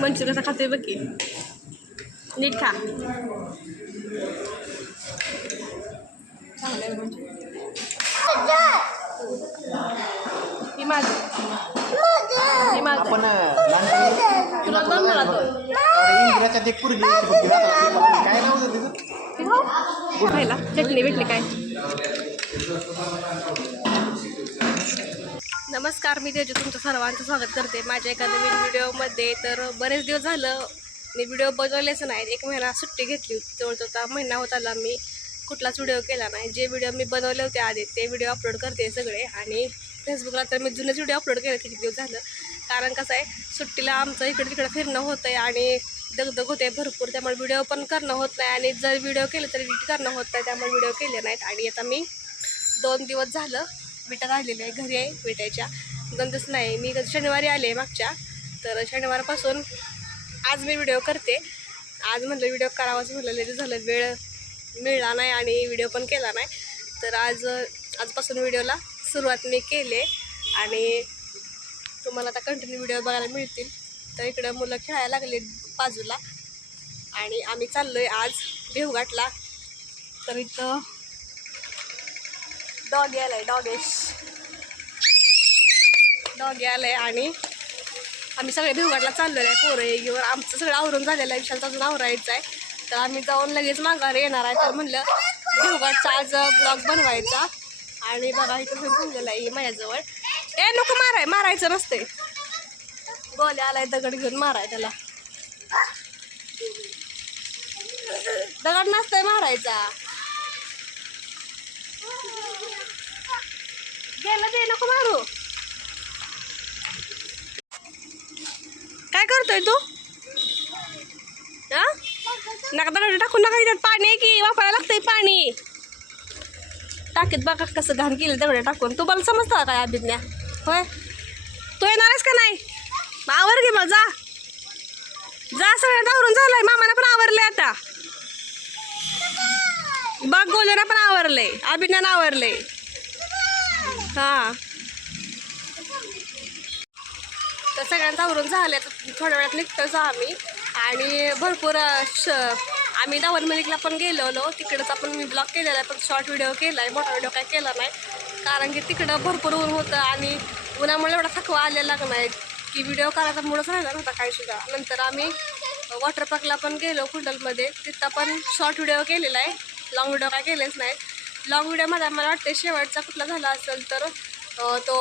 मंचू कसा खातोय बघ की नीट खा. ही माझं ही माझं आपण लहानपणी तुला दोन मला दोन इंदिराच्या ते काय नाव होतं तिचं खायला चटणी भेटली काय नमस्कार मी तेजू. तुमचं सर्वांचं स्वागत करते माझ्या एका नवीन व्हिडिओमध्ये. तर बरेच दिवस झालं मी व्हिडिओ बनवलेच नाही. एक महिना सुट्टी घेतली होती. जवळजवळ महिना होत आला मी कुठलाच व्हिडिओ केला नाही. जे व्हिडिओ मी बनवले होते आधी ते व्हिडिओ अपलोड करते सगळे. आणि फेसबुकला तर मी जुनेच व्हिडिओ अपलोड केले किती दिवस झालं. कारण कसं आहे सुट्टीला आमचं इकडे तिकडे फिरणं होतं आहे आणि दगदग होते भरपूर. त्यामुळे व्हिडिओ पण करणं होत नाही. आणि जर व्हिडिओ केले तर एडिट करणं होत नाही. त्यामुळे व्हिडिओ केले नाहीत. आणि आता मी दोन दिवस झालं विटा राहिलेले आहे घरी आहे विटायच्या दोन नाही मी शनिवारी आले मागच्या तर शनिवारपासून आज मी व्हिडिओ करते. आज म्हटलं व्हिडिओ करावाच म्हटलं लय झालं वेळ मिळला नाही आणि व्हिडिओ पण केला नाही. तर आज आजपासून व्हिडिओला सुरुवात मी केले आणि तुम्हाला आता कंटिन्यू व्हिडिओ बघायला मिळतील. तर इकडं मुलं खेळायला लागले बाजूला आणि आम्ही चाललो आहे आज देवघाटला तर इथं डॉग यायलाय डॉगेश डॉग यायलाय आणि आम्ही सगळे भिवघाटला चाललेलो आहे पोरं हे आमचं सगळं आवरून झालेलं आहे. विशालचा अजून आवरायचं आहे. तर आम्ही जाऊन लगेच माघार येणार आहे. तर म्हणलं भिवघाटचा आज ब्लॉग बनवायचा. आणि बघा इथं सगळं आहे माझ्याजवळ. ए नको माराय मारायचं नसते गोल्या आलाय दगड घेऊन माराय त्याला. दगड नसतंय मारायचा. गेलं ते नको मारू. काय करतोय तू? हा? नका दगड टाकून नका त्यात पाणी आहे की वापरायला लागतंय पाणी. टाकीत बघा कसं घाण केलं दगड टाकून. तू मला समजता काय अभिज्ञा? होय? तू येणार आहेस का नाही? आवर घे मग जा. जा सगळ्यात आवरून झालंय. मामाला पण आवरले आता. बघ गोल्यानं पण आवरले अभिज्ञान आवरले हां. तर सगळ्यांचं आवरून झालं तर थोड्या वेळात निघतोच आम्ही. आणि भरपूर श आम्ही दावणमलिकला पण गेलेलो. तिकडंच आपण मी ब्लॉग केलेला आहे पण शॉर्ट व्हिडिओ केला आहे मोठा व्हिडिओ काय केला नाही. कारण की तिकडं भरपूर ऊन होतं आणि उन्हामुळे एवढा थकवा आलेला नाही. की व्हिडिओ करायचा मुळंच राहिला नव्हता काही सुद्धा. नंतर आम्ही वॉटर पार्कला पण गेलो कुंडलमध्ये. तिथं पण शॉर्ट व्हिडिओ केलेला आहे. लाँग व्हिडिओ काय केलेच नाही. लाँग व्हिडिओमध्ये मला वाटते शेवटचा कुठला झाला असेल तर तो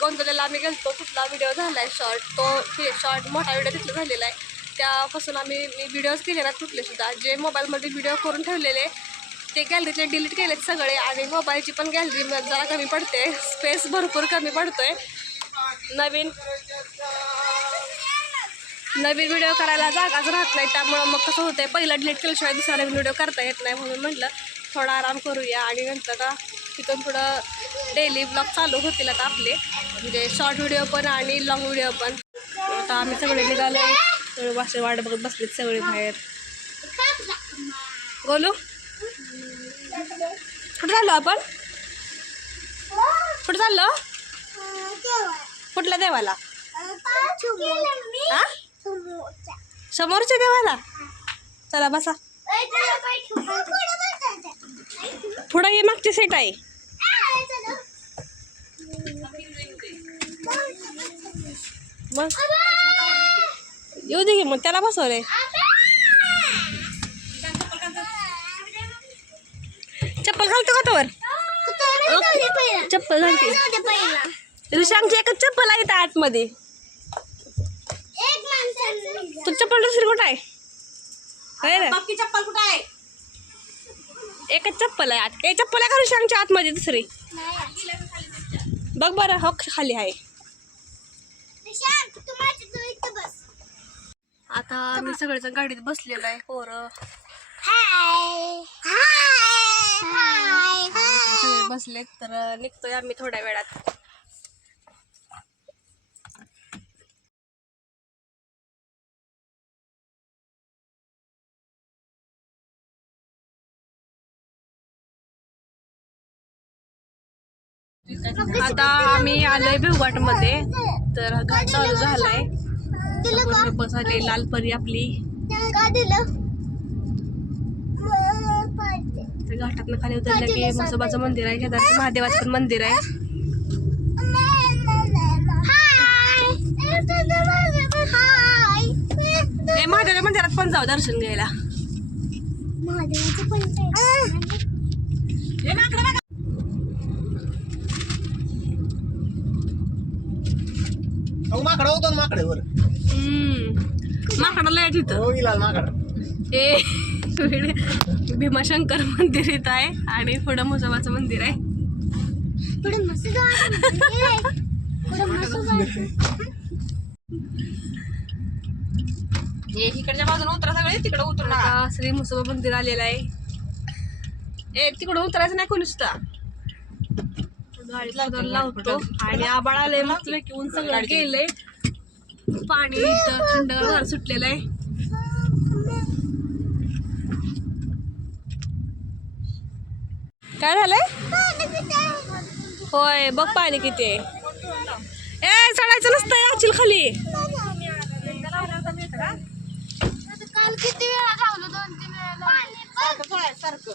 गोंधळाला आम्ही गेलतो. कुठला व्हिडिओ झाला आहे शॉर्ट तो शॉर्ट मोठा व्हिडिओ तिथला झालेला आहे. त्यापासून आम्ही मी व्हिडिओज केले ना कुठले सुद्धा. जे मोबाईलमध्ये व्हिडिओ करून ठेवलेले ते गॅलरीतले डिलीट केलेत सगळे आणि मोबाईलची पण गॅलरी जरा कमी पडते. स्पेस भरपूर कमी पडतोय. नवीन नवीन व्हिडिओ करायला जागाच राहत नाही. त्यामुळं मग कसं होतंय पहिला डिलीट केल्याशिवाय दुसरा नवीन व्हिडिओ करता येत नाही म्हणून म्हटलं. थोडा आराम करूया आणि नंतर आता तिथून पुढं डेली ब्लॉग चालू होतील आता आपले. म्हणजे शॉर्ट व्हिडिओ पण आणि लॉंग व्हिडिओ पण. आता आम्ही सगळे निघालो. सगळे वासे वाट बघत बसलेत सगळे बाहेर. बोलू कुठं चाललो आपण? कुठं चाललो? कुठल्या देवाला? समोरच्या देवाला? चला बसा. पुढं ही मागची सीट आहे. मग? येऊ दे मग त्याला बसवलंय चप्पल घालतो का तोवर? चप्पल घालते. ऋषांची एकच चप्पल आहे इथं आतमध्ये. तू चप्पल दुसरी कुठं आहे? रे चप्पल कुठं आहे? एकच चप्पल आहे. आत ए चप्पल आहे का ऋषांच्या आतमध्ये दुसरी. बघ बरं हो खाली आहे. आता मी सगळेजण गाडीत बसलेलो आहे पोरं. बसलेत तर निघतोय आम्ही थोड्या वेळात. आता आम्ही आलोय भिवघाटमध्ये. तर घाट चालू झालाय समोर बस आली लालपरी आपली. तर घाटातनं खाली उतरलं की म्हसोबाचं मंदिर आहे शेजारी महादेवाचं पण मंदिर आहे. हाय. महादेवाच्या मंदिरात पण जाऊ दर्शन घ्यायला. माकडं होतो ना माकडे वर हम्म माकडाला आहे तिथं हो माकड. हे भीमाशंकर मंदिर इथं आहे आणि पुढं म्हसोबाचं मंदिर आहे. हे इकडच्या बाजूने उतरा सगळे तिकडे उतरू नका. आता श्री मंदिर आलेलं आहे. ए तिकडं उतरायचं नाही कोणी सुद्धा. लावतो आणि आबाळ आलंय म्हटलं की ऊन सगळं गेलंय. पाणी इथं थंड सुटलेलं आहे. काय झालंय? होय बघ पाणी किती आहे. ए चढायचं नसतं याचील खाली. काल किती वेळा धावलो दोन तीन वेळा सारखं.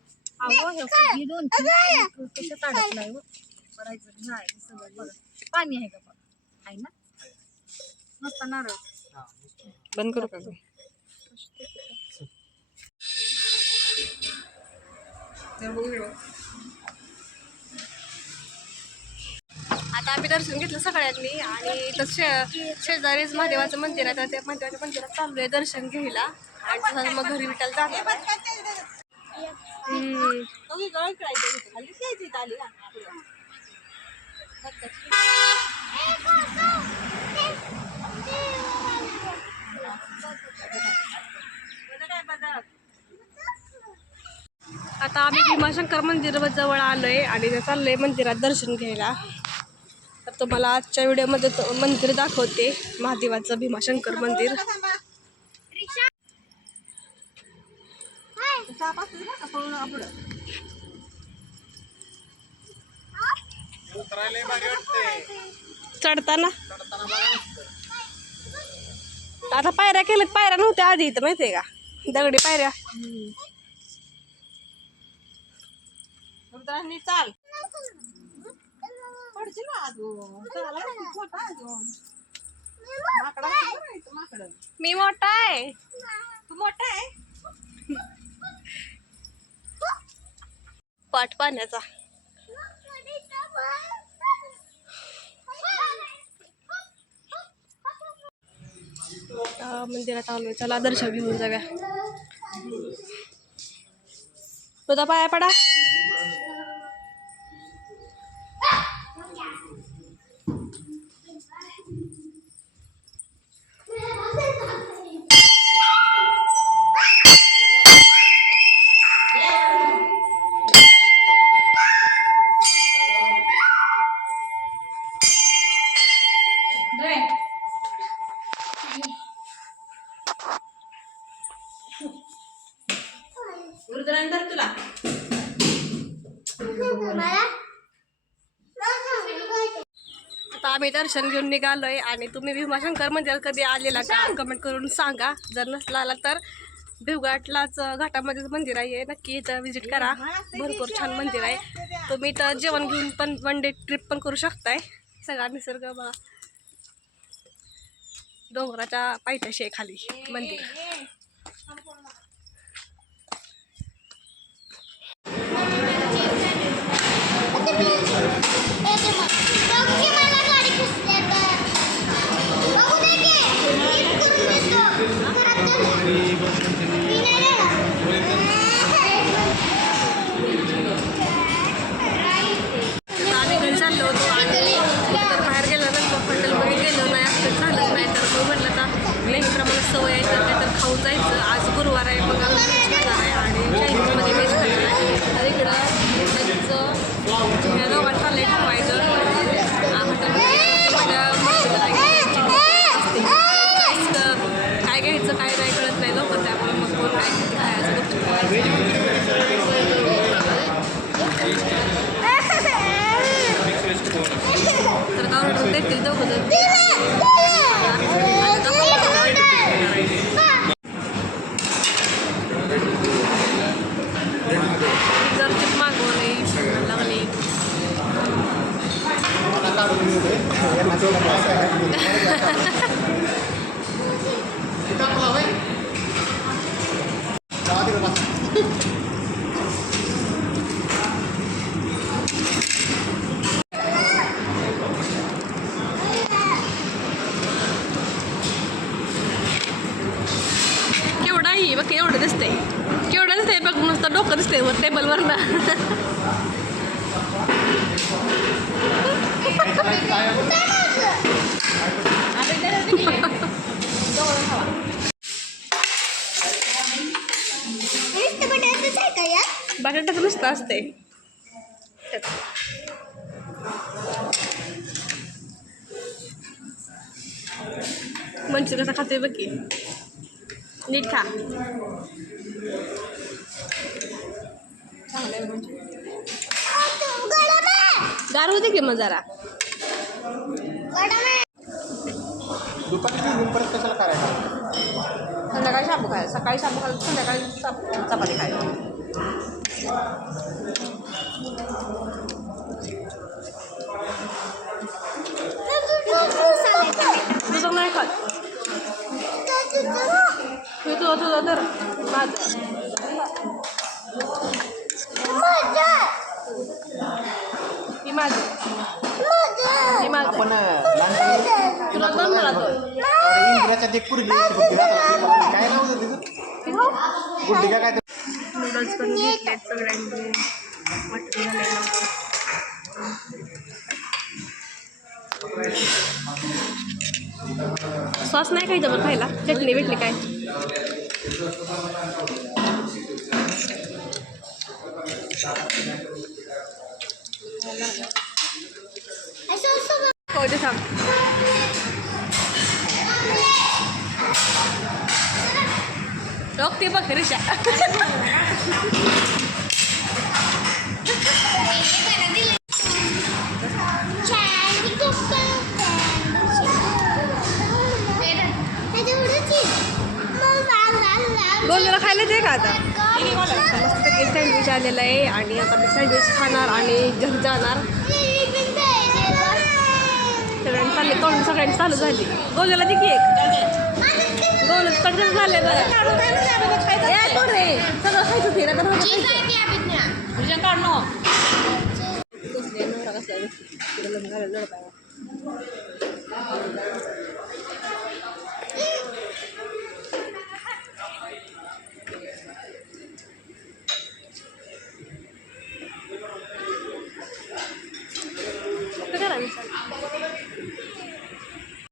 हा आमच्या इथं गडावर येतो. पाणी आहे का बघ आहे ना? मस्त नारळ. बंद करू का आता आम्ही दर्शन घेतलं सगळ्यांनी आणि इथं शे शेजारीच महादेवाचं मंदिर आहे. तर त्या महादेवाच्या मंदिरात चाललोय दर्शन घ्यायला. आणि मग घरी विठाला जाणार आहे. आता आम्ही भीमाशंकर मंदिर जवळ आलोय आणि ते आहे मंदिरात दर्शन घ्यायला. तर तुम्हाला आजच्या व्हिडिओमध्ये तो मंदिर दाखवते महादेवाचं भीमाशंकर मंदिर. उतरायला भारी वाटते चढताना. आता पायऱ्या केल्यात पायऱ्या नव्हत्या आधी इथं माहितीये का? दगडी पायऱ्या. रुद्रांनी चाल. पडशील ना अजून? चाल खूप मोठा आहे अजून. माकडा माकड. मी मोठा आहे. तू मोठा आहे? पाठ पाण्याचा मंदिरात आलोय. चला दर्शन घेऊन जाऊया. तुझा पाया पडा. धर तुला. आता आम्ही दर्शन घेऊन निघालोय आणि तुम्ही भीमाशंकर मंदिरात कधी आलेला का कमेंट करून सांगा. जर नसला आला तर भिवघाटलाच घाटामध्येच मंदिर आहे. नक्की इथं व्हिजिट करा. भरपूर छान मंदिर आहे. तुम्ही इथं जेवण घेऊन पण वन डे ट्रिप पण करू शकताय. सगळा निसर्ग बघा. डोंगराच्या पायथ्याशी आहे खाली मंदिर डोकं काय घ्यायचं काय नाही कळत नाही ना मग त्यामुळे मग कोण काय काय असं तर काय ऑर्डर देतील दोघं असते. कसं खाते बघ की. नीट खा. गार होते की मग जरा. संध्याकाळी शाबू खाय सकाळी शाबू खायला संध्याकाळी चप- चपाती खायला. तुझं नाही खात मी तुझं तुझं तर माझं ही माझं ही माझं आपण लहानपणी तुला दम मला तो अरे इंदिराच्या ते पुरी लिहायची बघ ती वाटलं. काय नाव होतं तिचं गुड्डी का काय ते- नूडल्स पण घेतलेत मटण झालेलं सॉस नाही खायचं मग खायला. चटणी भेटली काय? हो ते बघ दोन गोलगोला खायला ते का आता? मस्त एक सँडविच आलेलं आहे आणि आता मी सँडविच खाणार आणि घरी जाणार सगळ्यांनी चालले तोंड सगळ्यांनी चालू झाली. गोलगोला ती की एक. गोल कडचं झाले बघा ए, तो रे सगळं खायचं ते आता तुझ्या काढणं कसले नवरा कसला तिकडे लग्न झालं लढत आहे